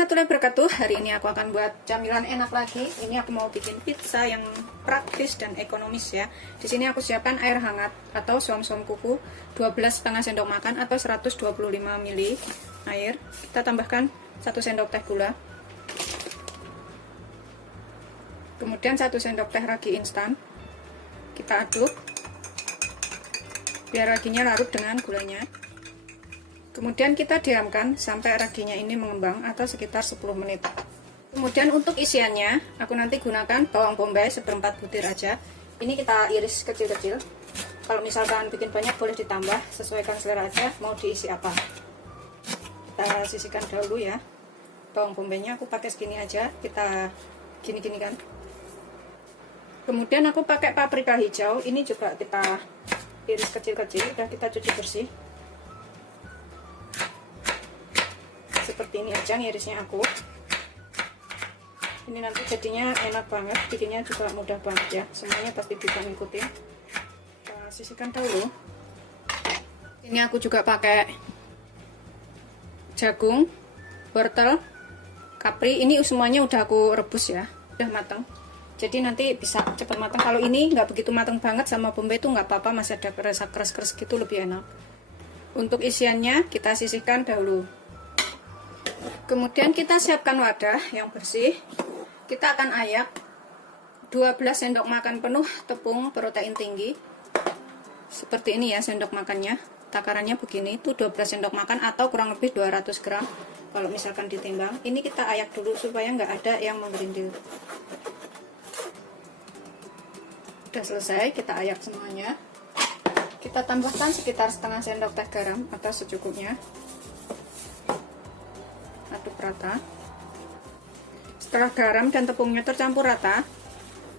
warahmatullahi wabarakatuh. Hari ini aku akan buat camilan enak lagi. Ini aku mau bikin pizza yang praktis dan ekonomis ya. Di sini aku siapkan air hangat atau suam-suam kuku 12,5 sendok makan atau 125 ml air. Kita tambahkan 1 sendok teh gula. Kemudian 1 sendok teh ragi instan. Kita aduk biar raginya larut dengan gulanya. Kemudian kita diamkan sampai raginya ini mengembang atau sekitar 10 menit. Kemudian untuk isiannya, aku nanti gunakan bawang bombay seperempat butir aja. Ini kita iris kecil-kecil. Kalau misalkan bikin banyak boleh ditambah, sesuaikan selera aja mau diisi apa. Kita sisihkan dahulu ya. Bawang bombaynya aku pakai segini aja, kita gini-gini kan. Kemudian aku pakai paprika hijau, ini juga kita iris kecil-kecil, udah kita cuci bersih. Seperti ini aja ngirisnya aku. Ini nanti jadinya enak banget, bikinnya juga mudah banget ya. Semuanya pasti bisa ngikutin. Kita sisihkan dahulu. Ini aku juga pakai jagung, wortel, kapri. Ini semuanya udah aku rebus ya, udah matang. Jadi nanti bisa cepat matang. Kalau ini nggak begitu matang banget sama bombay itu nggak apa-apa, masih ada rasa keras-keras gitu, lebih enak. Untuk isiannya kita sisihkan dahulu. Kemudian kita siapkan wadah yang bersih. Kita akan ayak 12 sendok makan penuh tepung protein tinggi. Seperti ini ya sendok makannya. Takarannya begini, itu 12 sendok makan atau kurang lebih 200 gram. Kalau misalkan ditimbang, ini kita ayak dulu supaya nggak ada yang menggerindil. Udah selesai, kita ayak semuanya. Kita tambahkan sekitar setengah sendok teh garam atau secukupnya. Aduk rata. Setelah garam dan tepungnya tercampur rata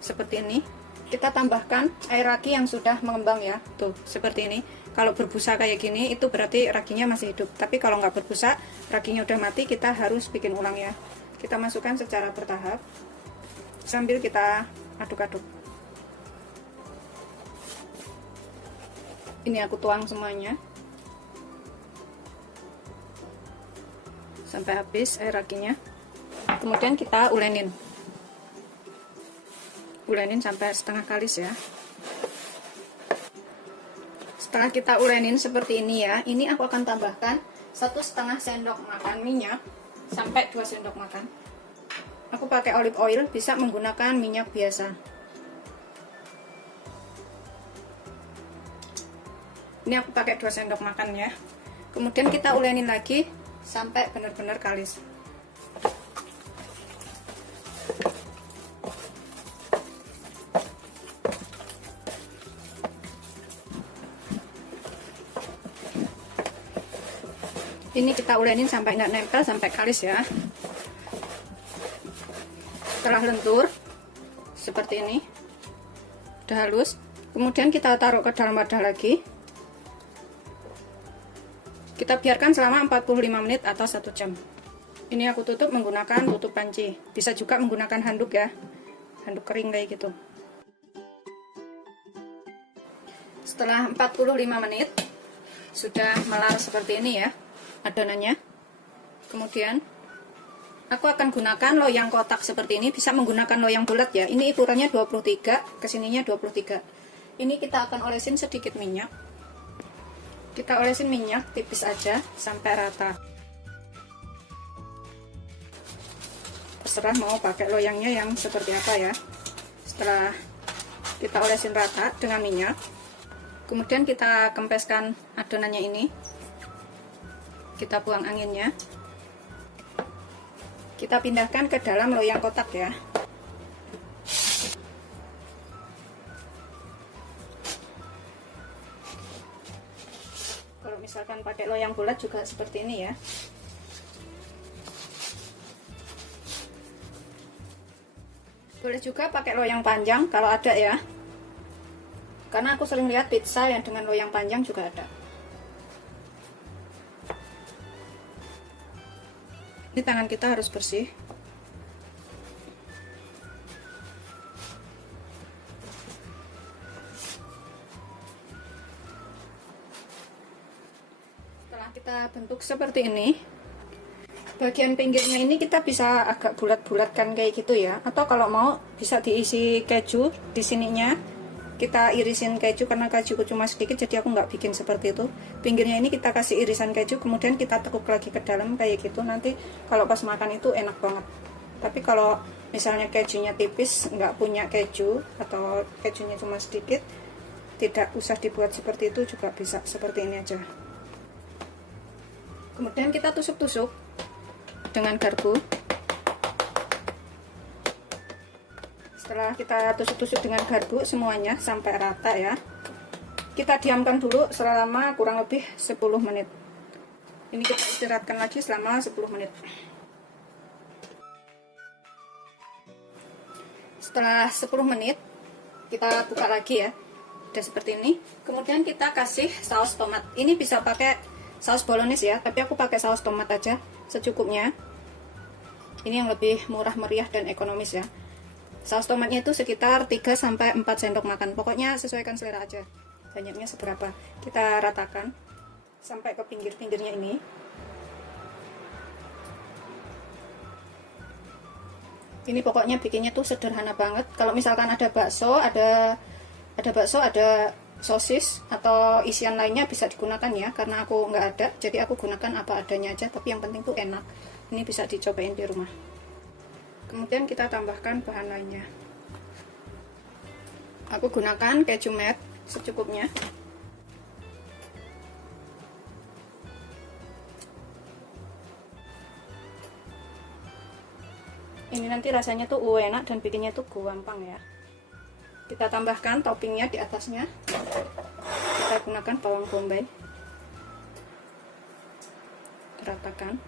seperti ini, kita tambahkan air ragi yang sudah mengembang ya. Tuh, seperti ini. Kalau berbusa kayak gini itu berarti raginya masih hidup. Tapi kalau nggak berbusa, raginya udah mati, kita harus bikin ulang ya. Kita masukkan secara bertahap sambil kita aduk-aduk. Ini aku tuang semuanya sampai habis air raginya. Kemudian kita ulenin sampai setengah kalis ya. Setelah kita ulenin seperti ini ya, ini aku akan tambahkan 1,5 sendok makan minyak sampai 2 sendok makan. Aku pakai olive oil, bisa menggunakan minyak biasa. Ini aku pakai 2 sendok makan ya. Kemudian kita ulenin lagi sampai benar-benar kalis. Ini kita ulenin sampai nggak nempel, sampai kalis ya. Setelah lentur seperti ini, udah halus. Kemudian kita taruh ke dalam wadah lagi. Kita biarkan selama 45 menit atau 1 jam. Ini aku tutup menggunakan tutup panci. Bisa juga menggunakan handuk ya. Handuk kering kayak gitu. Setelah 45 menit sudah melar seperti ini ya adonannya. Kemudian aku akan gunakan loyang kotak seperti ini. Bisa menggunakan loyang bulat ya. Ini ukurannya 23, kesininya 23. Ini kita akan olesin sedikit minyak. Kita olesin minyak tipis aja sampai rata. Terserah mau pakai loyangnya yang seperti apa ya. Setelah kita olesin rata dengan minyak, kemudian kita kempeskan adonannya ini. Kita buang anginnya. Kita pindahkan ke dalam loyang kotak ya. Misalkan pakai loyang bulat juga seperti ini ya. Boleh juga pakai loyang panjang kalau ada ya. Karena aku sering lihat pizza yang dengan loyang panjang juga ada. Ini tangan kita harus bersih. Kita bentuk seperti ini, Bagian pinggirnya ini kita bisa agak bulat-bulatkan kayak gitu ya, atau kalau mau bisa diisi keju di sininya. Kita irisin keju karena kejuku cuma sedikit, jadi aku nggak bikin seperti itu. Pinggirnya ini kita kasih irisan keju, kemudian kita tekuk lagi ke dalam kayak gitu. Nanti kalau pas makan itu enak banget. Tapi kalau misalnya kejunya tipis, nggak punya keju atau kejunya cuma sedikit, tidak usah dibuat seperti itu, juga bisa seperti ini aja. Kemudian kita tusuk-tusuk dengan garpu. Setelah kita tusuk-tusuk dengan garpu semuanya sampai rata ya, kita diamkan dulu selama kurang lebih 10 menit. Ini kita istirahatkan lagi selama 10 menit. Setelah 10 menit kita buka lagi ya, udah seperti ini. Kemudian kita kasih saus tomat. Ini bisa pakai saus bolognese ya, tapi aku pakai saus tomat aja secukupnya. Ini yang lebih murah meriah dan ekonomis ya. Saus tomatnya itu sekitar 3-4 sendok makan. Pokoknya sesuaikan selera aja, banyaknya seberapa. Kita ratakan sampai ke pinggir-pinggirnya ini. Ini pokoknya bikinnya tuh sederhana banget. Kalau misalkan ada bakso, ada sosis atau isian lainnya bisa digunakan ya. Karena aku nggak ada, jadi aku gunakan apa adanya aja. Tapi yang penting tuh enak. Ini bisa dicobain di rumah. Kemudian kita tambahkan bahan lainnya. Aku gunakan keju matte secukupnya. Ini nanti rasanya tuh enak dan bikinnya tuh gampang ya. Kita tambahkan toppingnya di atasnya. Kita gunakan bawang bombay. Ratakan.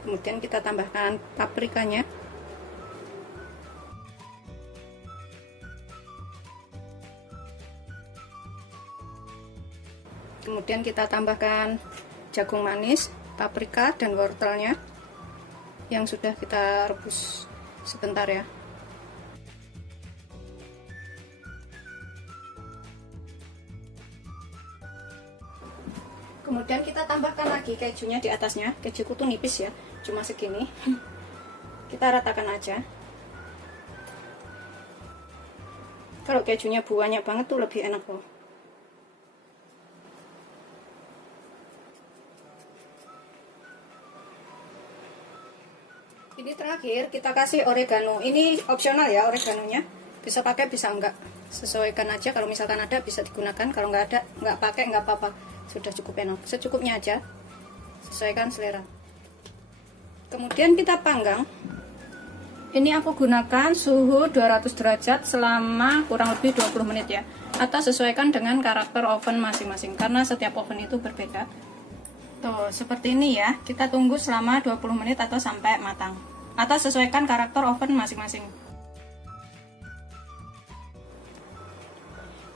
Kemudian kita tambahkan paprikanya. Kemudian kita tambahkan jagung manis, paprika, dan wortelnya yang sudah kita rebus sebentar ya. Kemudian kita tambahkan lagi kejunya di atasnya. Kejuku tuh nipis ya, cuma segini. Kita ratakan aja. Kalau kejunya banyak banget tuh lebih enak loh. Ini terakhir kita kasih oregano. Ini opsional ya oreganonya. Bisa pakai bisa enggak. Sesuaikan aja, kalau misalkan ada bisa digunakan, kalau nggak ada nggak pakai nggak apa-apa. Sudah cukup enak. Secukupnya aja. Sesuaikan selera. Kemudian kita panggang. Ini aku gunakan suhu 200 derajat selama kurang lebih 20 menit ya. Atau sesuaikan dengan karakter oven masing-masing karena setiap oven itu berbeda. Tuh, seperti ini ya. Kita tunggu selama 20 menit atau sampai matang. Atau sesuaikan karakter oven masing-masing.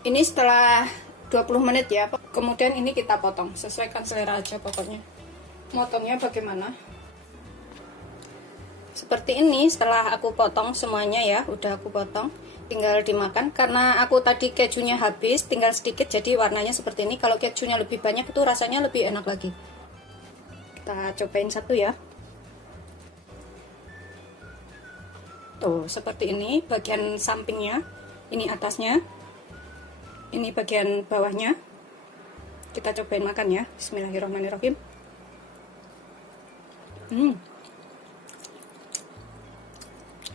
Ini setelah 20 menit ya. Kemudian ini kita potong. Sesuaikan selera aja pokoknya. Motongnya bagaimana? Seperti ini setelah aku potong semuanya ya. Udah aku potong. Tinggal dimakan. Karena aku tadi kejunya habis, tinggal sedikit jadi warnanya seperti ini. Kalau kejunya lebih banyak itu rasanya lebih enak lagi. Kita cobain satu ya. Tuh, seperti ini bagian sampingnya, ini atasnya, ini bagian bawahnya. Kita cobain makan ya. Bismillahirrahmanirrahim.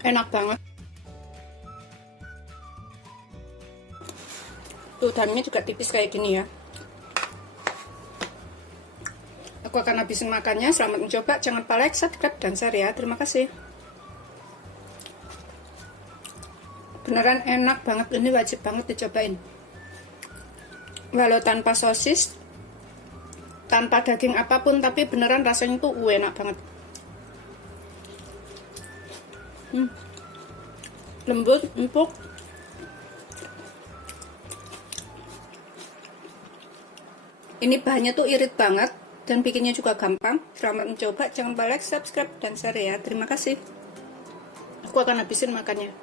Enak banget. Tuh, dalamnya juga tipis kayak gini ya. Aku akan habisin makannya. Selamat mencoba. Jangan lupa like, subscribe, dan share ya. Terima kasih. Beneran enak banget. Ini wajib banget dicobain. Walau tanpa sosis, tanpa daging apapun, tapi beneran rasanya tuh enak banget. Lembut, empuk. Ini bahannya tuh irit banget. Dan bikinnya juga gampang. Selamat mencoba. Jangan lupa like, subscribe, dan share ya. Terima kasih. Aku akan habisin makannya.